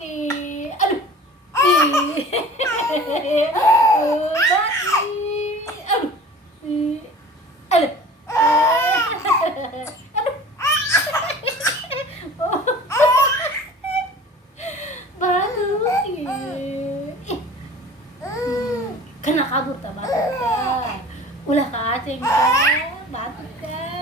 Aduh. Aduh. Aduh. Baru. Kena kabur ta batuk ka. Ulah ka acing ka. Batuk ka.